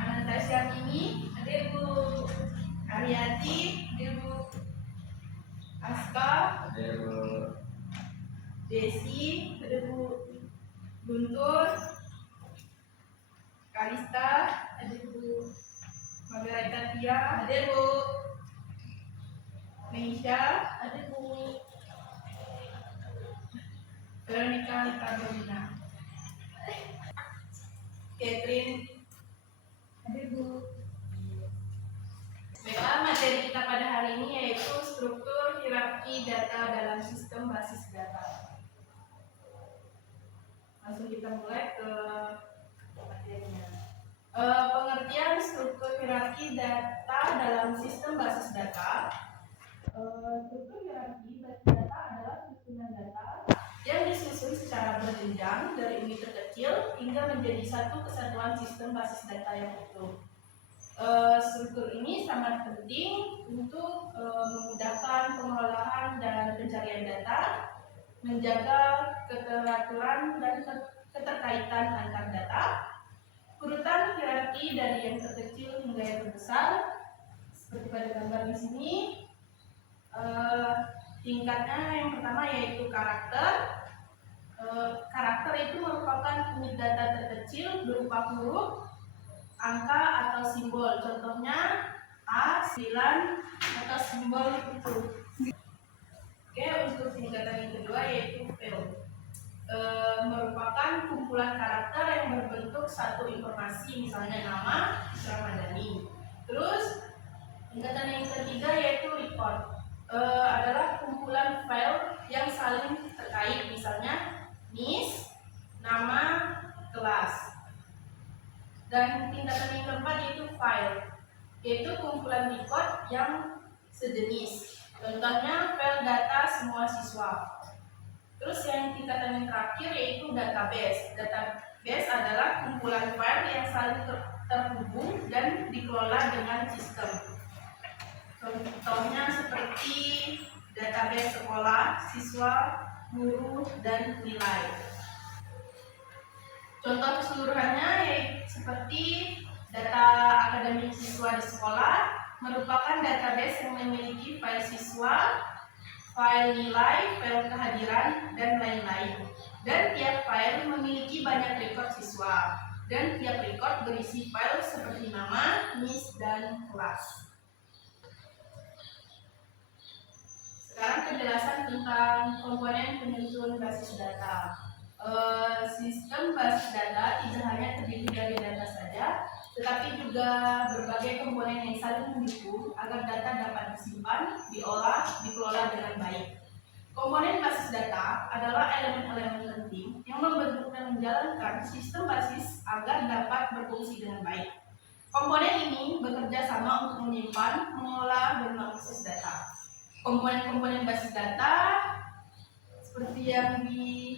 Anantasia Mimi, ada Ibu Ariati, ada Ibu Aska, ada Ibu Desi, ada Ibu Guntur, Kalista, ada Ibu Margarita Tia, ada Ibu Meisha, ada Ibu Veronica Carolina, Catherine, ada Ibu. Baiklah, materi kita pada hari ini yaitu struktur hierarki data dalam sistem basis data. Langsung kita mulai ke materinya. Pengertian struktur hierarki data dalam sistem basis data. Struktur hierarki basis data adalah susunan data yang disusun secara berjenjang dari unit terkecil hingga menjadi satu kesatuan sistem basis data yang utuh. Struktur ini sangat penting untuk memudahkan pengelolaan dan pencarian data, menjaga keteraturan dan keterkaitan antar data, urutan hierarki dari yang terkecil hingga yang terbesar, seperti pada gambar di sini. Tingkatnya yang pertama yaitu karakter. Karakter itu merupakan unit data terkecil berupa huruf, angka atau simbol. Contohnya A, 9 atau simbol itu. Oke, untuk tingkatan yang kedua yaitu field. Merupakan kumpulan karakter yang berbentuk satu informasi, misalnya nama, Isra Madani. Terus tingkatan yang ketiga yaitu record. Adalah kumpulan file yang saling terkait, misalnya NIS, nama, kelas. Dan tingkatan yang keempat yaitu file, yaitu kumpulan record yang sejenis. Contohnya file data semua siswa. Terus yang tingkatan yang terakhir yaitu database. Database adalah kumpulan file yang saling terhubung dan dikelola dengan sistem. Contohnya seperti database sekolah, siswa, guru, dan nilai. Contoh keseluruhannya yaitu seperti data akademik siswa di sekolah merupakan database yang memiliki file siswa, file nilai, file kehadiran, dan lain-lain. Dan tiap file memiliki banyak record siswa, dan tiap record berisi file seperti nama, NIS, dan kelas. Sekarang penjelasan tentang komponen penyusun basis data. Sistem basis data tidak hanya terdiri dari data saja, tetapi juga berbagai komponen yang saling mendukung agar data dapat disimpan, diolah, dikelola dengan baik. Komponen basis data adalah elemen-elemen penting yang membentuk dan menjalankan sistem basis agar dapat berfungsi dengan baik. Komponen ini bekerja sama untuk menyimpan, mengolah, dan mengakses data. Komponen-komponen basis data seperti yang di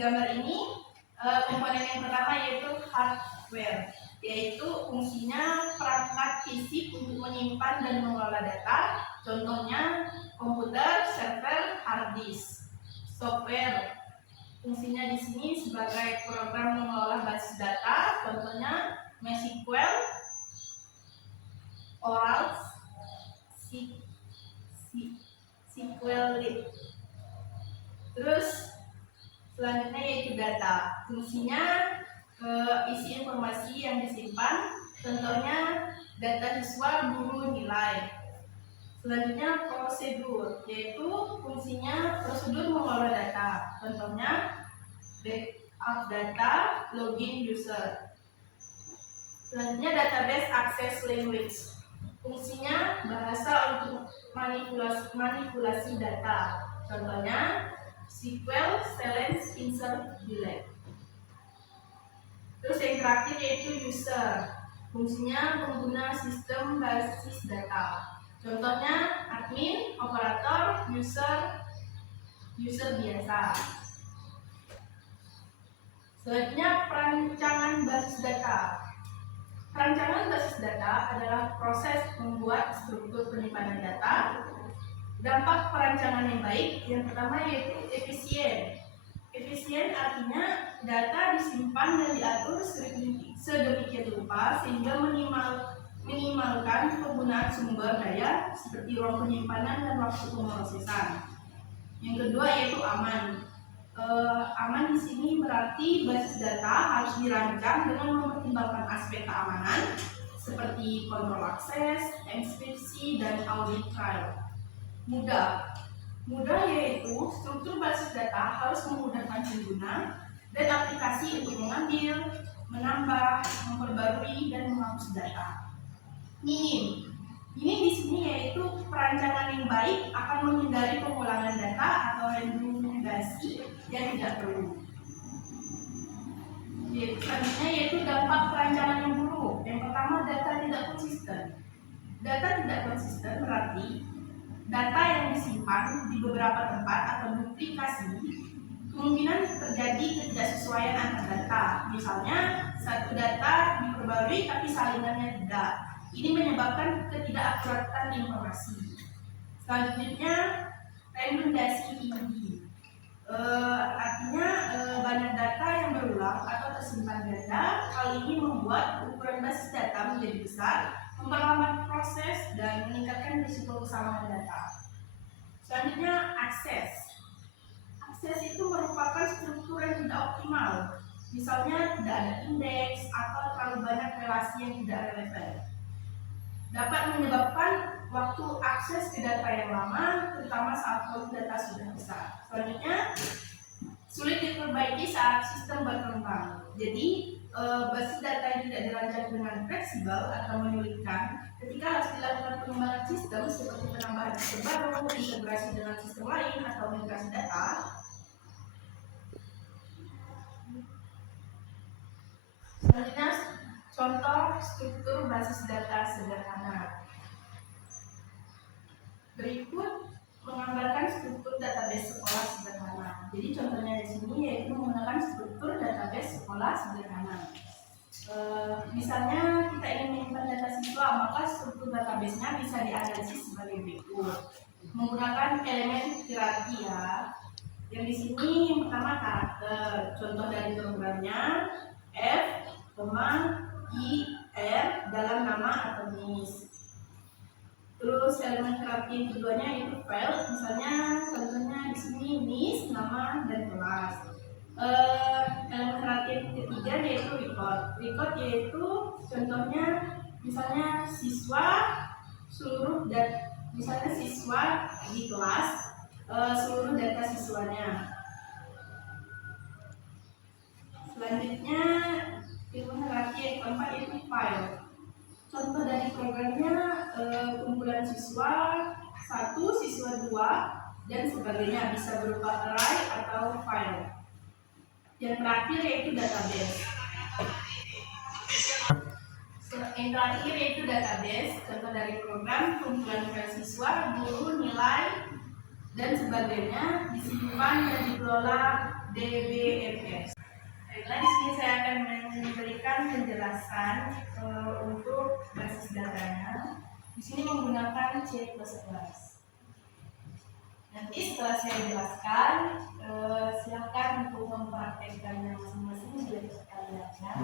gambar ini. Komponen yang pertama yaitu hardware, yaitu fungsinya perangkat fisik untuk menyimpan dan mengelola data. Contohnya komputer, server, hard disk. Software, fungsinya di sini sebagai program mengelola basis data. Contohnya MySQL, Oracle, SQLite. Terus selanjutnya yaitu data. Fungsinya isi informasi yang disimpan. Contohnya data siswa, guru, nilai. Selanjutnya prosedur, yaitu fungsinya prosedur mengelola data. Contohnya backup data, login user. Selanjutnya database access language. Fungsinya bahasa untuk manipulasi data. Contohnya SQL, Select, Insert, Delete. Terus yang terakhir yaitu user. Fungsinya pengguna sistem basis data. Contohnya admin, operator, user biasa. Selanjutnya perancangan basis data. Perancangan basis data adalah proses membuat struktur penyimpanan data, Dampak perancangan yang baik yang pertama yaitu efisien. Efisien artinya data disimpan dan diatur sedemikian rupa sehingga minimalkan penggunaan sumber daya seperti ruang penyimpanan dan waktu pemrosesan. Yang kedua yaitu aman. Aman di sini berarti basis data harus dirancang dengan mempertimbangkan aspek keamanan seperti kontrol akses, enkripsi, dan audit trial. Mudah yaitu struktur basis data harus memudahkan pengguna dan aplikasi untuk mengambil, menambah, memperbarui, dan menghapus data. Minim di sini yaitu perancangan yang baik akan menghindari pengulangan data atau redundasi yang tidak perlu. Selanjutnya yaitu dampak perancangan yang buruk. Yang pertama, data tidak konsisten. Data tidak konsisten berarti data yang disimpan di beberapa tempat atau duplikasi, kemungkinan terjadi ketidaksesuaian antar data. Misalnya, satu data diperbarui tapi salingannya tidak. Ini menyebabkan ketidakakuratan informasi. Selanjutnya, redundasi tinggi. Artinya banyak data yang berulang atau tersimpan ganda. Hal ini membuat ukuran basis data menjadi besar, memperlambat proses dan meningkatkan risiko kesalahan data. Selanjutnya, akses. Akses itu merupakan struktur yang tidak optimal. Misalnya tidak ada indeks atau terlalu banyak relasi yang tidak relevan. Dapat menyebabkan waktu akses ke data yang lama, terutama saat volume data sudah besar. Selanjutnya, sulit diperbaiki saat sistem berkembang. Jadi, basis data yang tidak dirancang dengan fleksibel akan menyulitkan ketika harus dilakukan pengembangan sistem seperti penambahan sistem baru, integrasi dengan sistem lain, atau migrasi data. Selanjutnya, contoh struktur basis data sederhana. Berikut menggambarkan struktur database sekolah sederhana. Jadi contohnya di sini yaitu menggunakan struktur database sekolah sederhana. Misalnya kita ingin menyimpan data siswa, maka struktur database-nya bisa dianalisis sebagai berikut. Menggunakan elemen hierarki ya. Yang di sini yang pertama karakter. Contoh dari programnya F, I, R dalam nama atau jenis. Terus elemen hierarki yang keduanya itu file. Misalnya contohnya di sini NIS, nama dan kelas. Elemen hierarki ketiga yaitu record. Record yaitu contohnya misalnya siswa seluruh dan misalnya siswa di kelas, seluruh data siswanya. Selanjutnya elemen hierarki yang keempat yaitu file. Contoh dari programnya kumpulan siswa 1, siswa 2 dan sebagainya, bisa berupa array atau file. Yang terakhir yaitu database. Yang terakhir yaitu database. Contoh dari program kumpulan file siswa, guru, nilai dan sebagainya disimpan dan dikelola DBMS. Baiklah, di sini saya akan memberikan penjelasan untuk basis datanya. Di sini menggunakan C++. Nanti setelah saya jelaskan, silakan untuk mempraktekkannya masing-masing biar sekalian ya.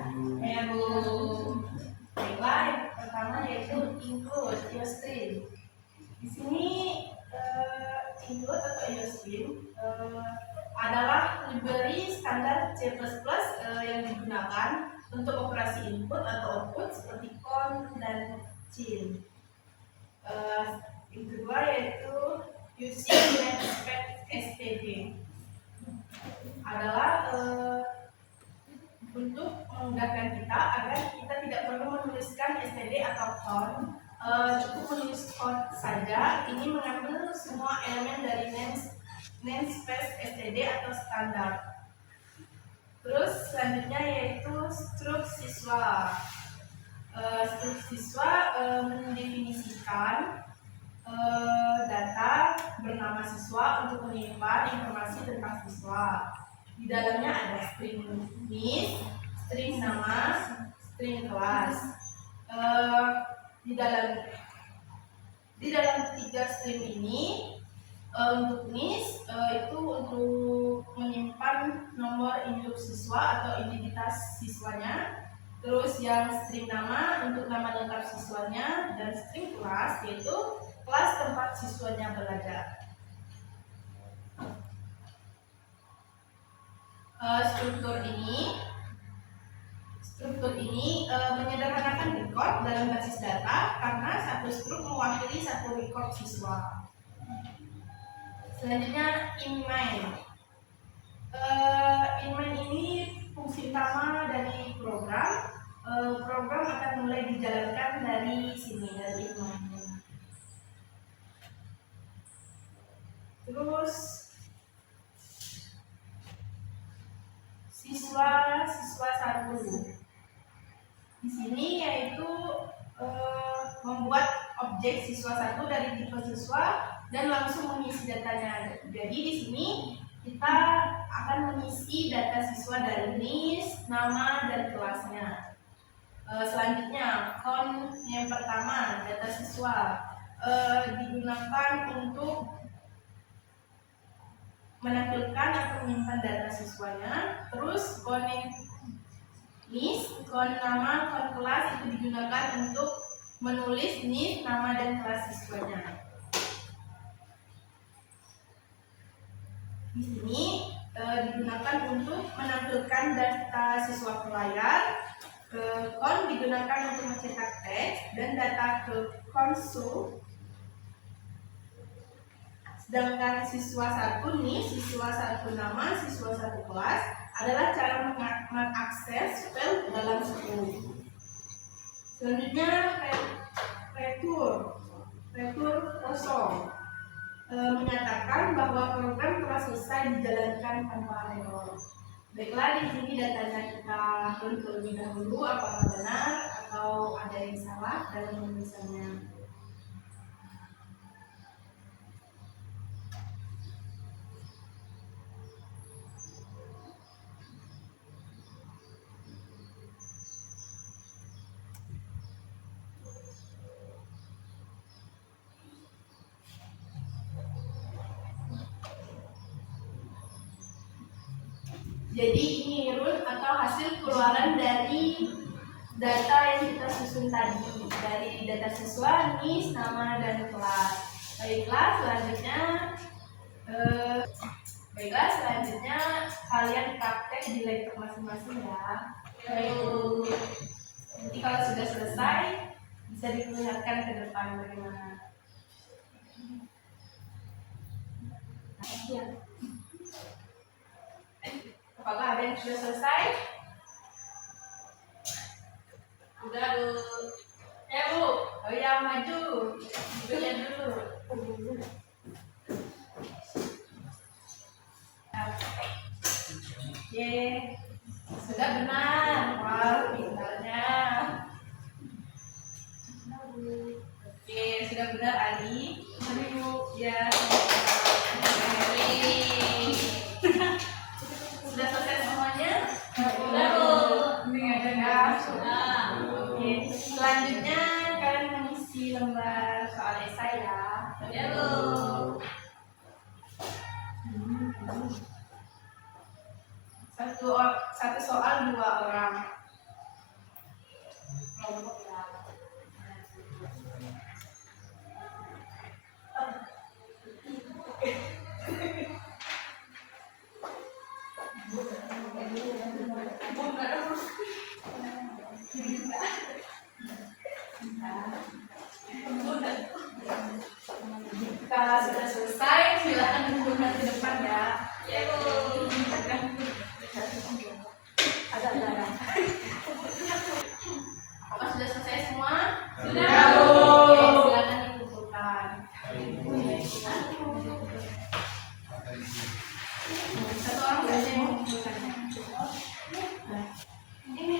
Ya Bu. Baiklah, yang pertama yaitu include iostream. Di sini include atau iostream adalah library standar C++ yang digunakan untuk operasi input atau output seperti count dan cin. Yang kedua yaitu using namespace std adalah untuk memudahkan kita agar kita tidak perlu menuliskan std atau count, cukup menulis count saja. Ini mengambil semua elemen dari namespace std atau standar. Terus selanjutnya yaitu struk siswa. Struk siswa mendefinisikan data bernama siswa untuk menyimpan informasi tentang siswa. Di dalamnya ada string NIS, string nama, string kelas. Di dalam 3 string ini Untuk NIS itu untuk menyimpan nomor induk siswa atau identitas siswanya. Terus yang string nama untuk nama lengkap siswanya, dan string kelas yaitu kelas tempat siswanya belajar. Struktur ini menyederhanakan record dalam basis data karena satu struk mewakili satu record siswa. Selanjutnya inmain. Inmain ini fungsi utama dari program. Program akan mulai dijalankan dari sini, dari inmain. Terus siswa 1. Di sini yaitu membuat objek siswa 1 dari tipe siswa dan langsung mengisi datanya. Jadi di sini kita akan mengisi data siswa dari NIS, nama dan kelasnya. Selanjutnya count yang pertama, data siswa digunakan untuk menampilkan atau menyimpan data siswanya. Terus count NIS, count nama, count kelas itu digunakan untuk menulis NIS, nama dan kelas siswanya. Di sini digunakan untuk menampilkan data siswa ke layar. Count digunakan untuk mencetak teks dan data ke konsol. Sedangkan siswa 1 nih, siswa 1 nama, siswa 1 kelas adalah cara mengakses file dalam school. Selanjutnya retur kosong menyatakan bahwa program telah selesai dijalankan tanpa error. Baiklah, di sini datanya kita run terlebih dahulu apakah benar atau ada yang salah dalam penulisannya. Jadi ini run atau hasil keluaran dari data yang kita susun tadi, dari data siswa, NIS, nama dan kelas. Baiklah, selanjutnya kalian praktek di laptop masing-masing ya. Nanti kalau sudah selesai bisa diperlihatkan ke depan bagaimana. Apakah ada yang sudah selesai? Udah, Bu. Ya, Bu. Oh ya, maju. Lihat dulu. Ye, sudah benar. Wah, pintarnya. Oke, sudah benar Ali. Mari, Bu. Ya. Sudah selesai semuanya? Sudah, Bu. Oke. Selanjutnya kalian mengisi lembar soal esai ya. Ya, Bu. Satu soal 2 orang. Kelompok ya. Kalau sudah selesai, silakan duduk ke depan ya. Ya, Bu. Ada. Apakah sudah selesai semua? Sudah, Bu. Oke, silakan dikumpulkan. Satu orang saja yang mengumpulkannya. Ini.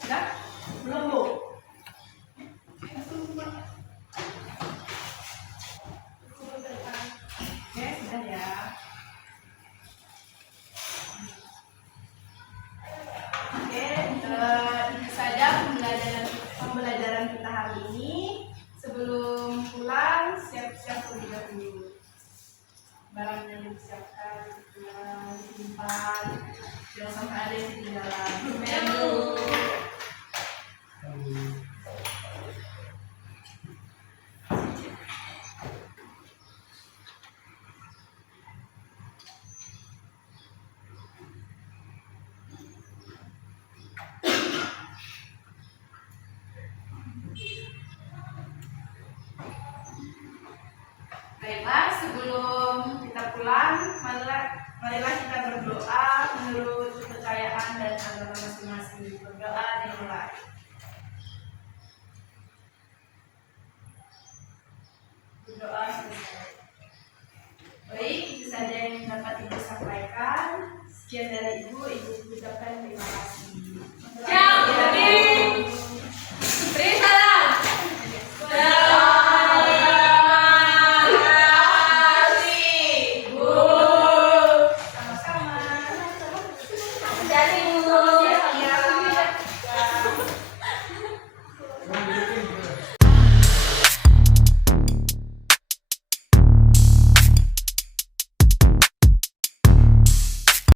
Sudah? Belum, Bu? Marilah kita berdoa menurut kepercayaan dan agama masing-masing. Berdoa dimulai. Berdoa selesai. Baik, itu saja yang dapat Ibu sampaikan. Sekian dari Ibu ucapkan terima kasih. Beri salam. Sama-sama. Jadi